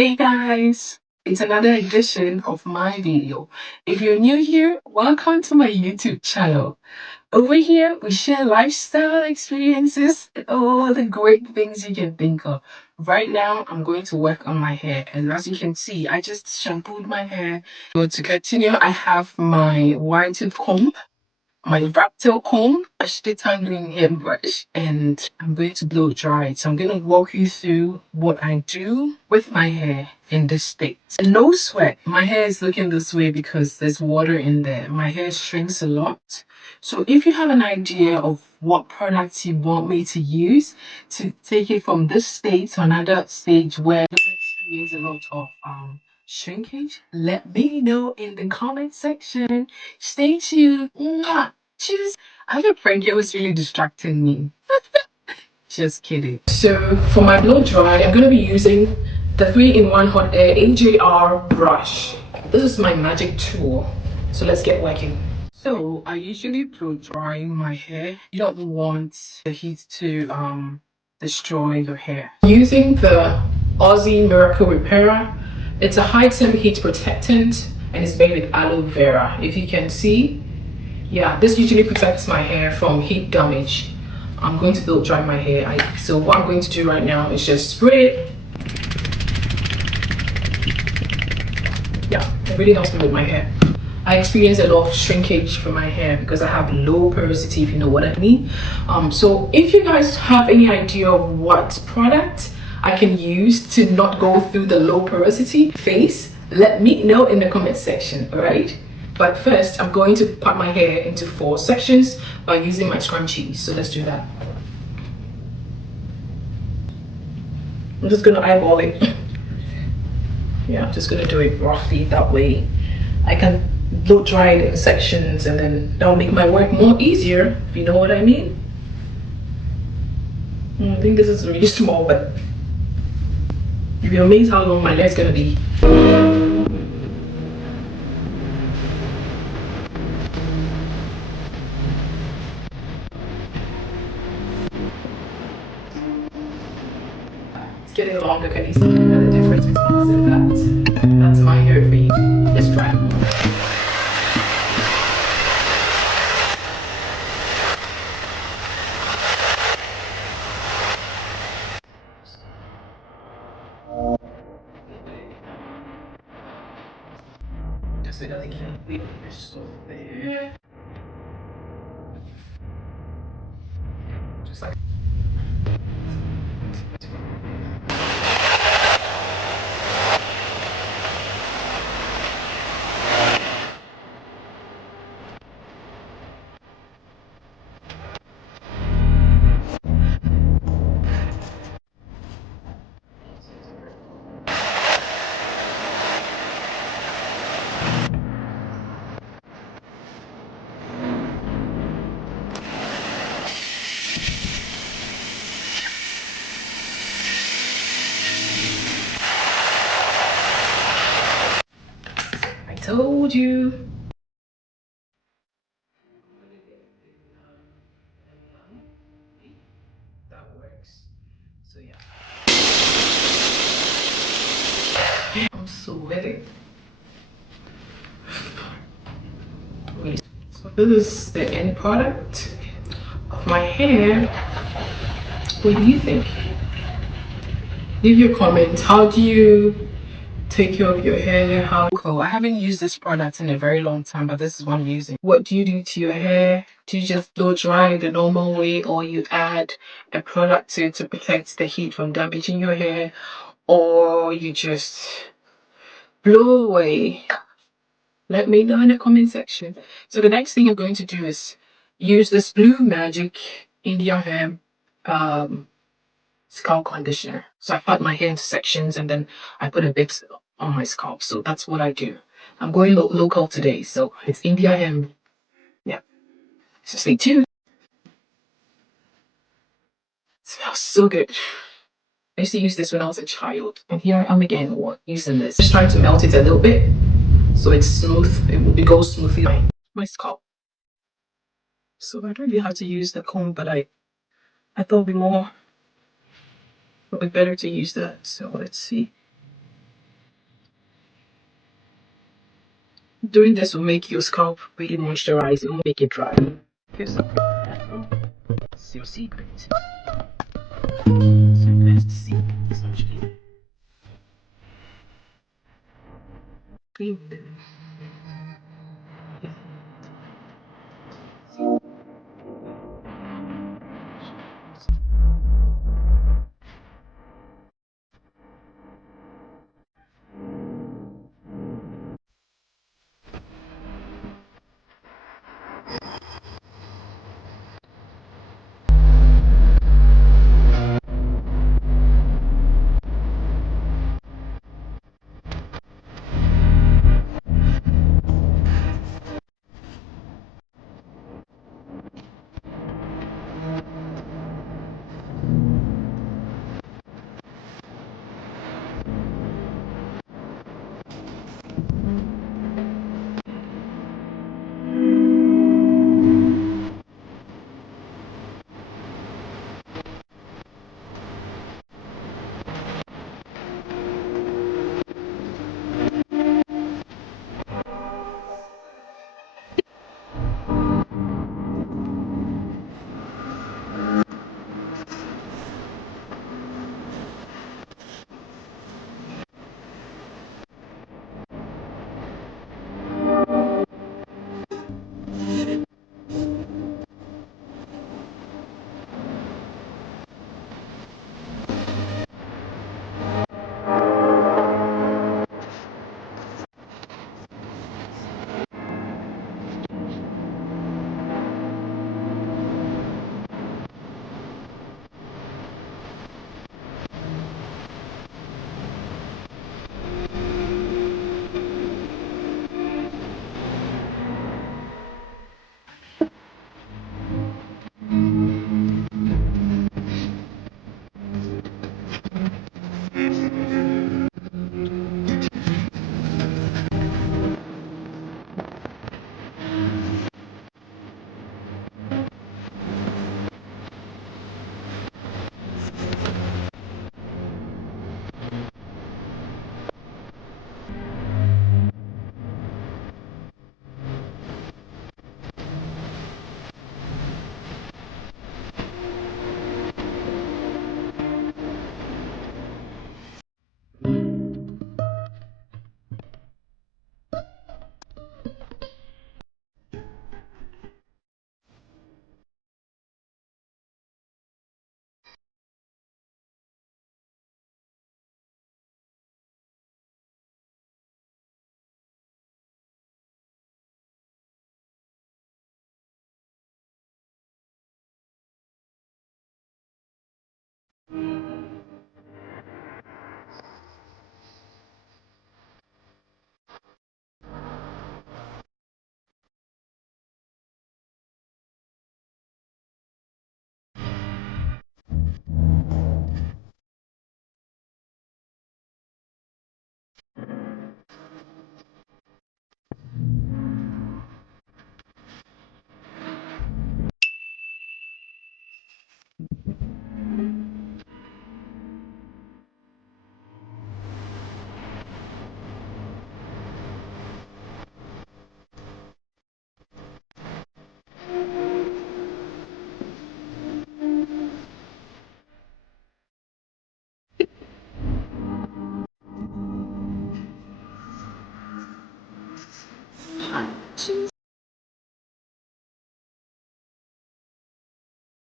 Hey guys, it's another edition of my video. If you're new here, welcome to my YouTube channel. Over here, we share lifestyle experiences and all the great things you can think of. Right now, I'm going to work on my hair, and as you can see, I just shampooed my hair. So to continue, I have my wide tooth comb, my Reptile comb, a shit handling hairbrush, and I'm going to blow dry it. So I'm going to walk you through what I do with my hair in this state. And no sweat. My hair is looking this way because there's water in there. My hair shrinks a lot. So if you have an idea of what products you want me to use to take it from this state to another stage where you experience a lot of shrinkage, let me know in the comment section. Stay tuned. Mwah. Choose. I have a friend here who's really distracting me. Just kidding. So for my blow dry, I'm going to be using the 3-in-1 Hot Air AJR brush. This is my magic tool. So let's get working. So I usually blow dry my hair. You don't want the heat to destroy your hair. Using the Aussie Miracle Repairer. It's a high temp heat protectant and it's made with aloe vera. If you can see, yeah, this usually protects my hair from heat damage. I'm going to blow dry my hair. So what I'm going to do right now is just spray it. Yeah, it really helps me with my hair. I experience a lot of shrinkage for my hair because I have low porosity, if you know what I mean. So if you guys have any idea of what product I can use to not go through the low porosity phase, let me know in the comment section, all right? But first, I'm going to part my hair into 4 sections by using my scrunchies. So let's do that. I'm just gonna eyeball it. Yeah, I'm just gonna do it roughly that way. I can blow dry it in sections and then that'll make my work more easier, if you know what I mean. I think this is really small, but you'll be amazed how long my hair is gonna be. It's getting longer. Can you see the difference between this and that? That's my hair for you. Let's try it. Just really can't leave yourself there. Just like I told you. That works. So yeah. I'm sweating. So this is the end product of my hair. What do you think? Leave your comments. How do you take care of your hair? How cool. I haven't used this product in a very long time, but this is what I'm using. What do you do to your hair? Do you just blow dry the normal way, or you add a product to it to protect the heat from damaging your hair, or you just blow away? Let me know in the comment section. So the next thing I'm going to do is use this Blue Magic India Hair scalp conditioner. So I part my hair into sections and then I put a bit on my scalp. So that's what I do. I'm going local today, so it's India Hair. Yeah. So stay tuned. It smells so good. I used to use this when I was a child, and here I am again using this. Just trying to melt it a little bit so it's smooth. It goes smoothly on my scalp. So I don't really have to use the comb, but I thought it'd be better to use that. So let's see. Doing this will make your scalp really moisturized. It won't make it dry. Here's the it's your secret. It's your best secret, essentially. Clean them.